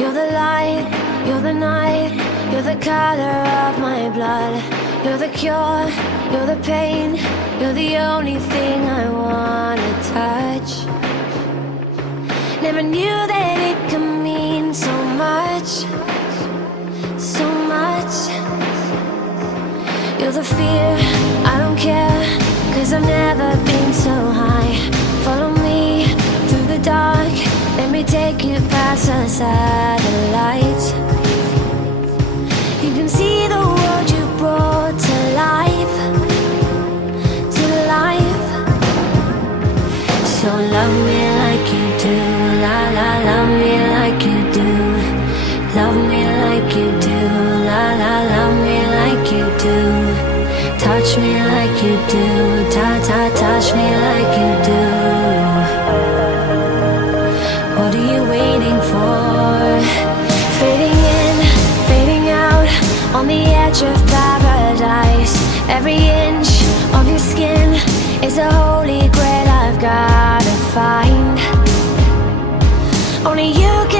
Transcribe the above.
You're the light, you're the night, you're the color of my blood. You're the cure, you're the pain, you're the only thing I wanna touch. Never knew that it could mean so much, so much. You're the fear, I don't care, 'cause I've never been so high. Follow me through the dark, let me take you past the satellites. You can see the world you brought to life, to life. So love me like you do, la la, love me like you do. Love me like you do, la la, love me like you do. Touch me like you do, ta ta, touch me like you do. What are you waiting for? Fading in, fading out, on the edge of paradise. Every inch of your skin is a holy grail I've gotta find. Only you can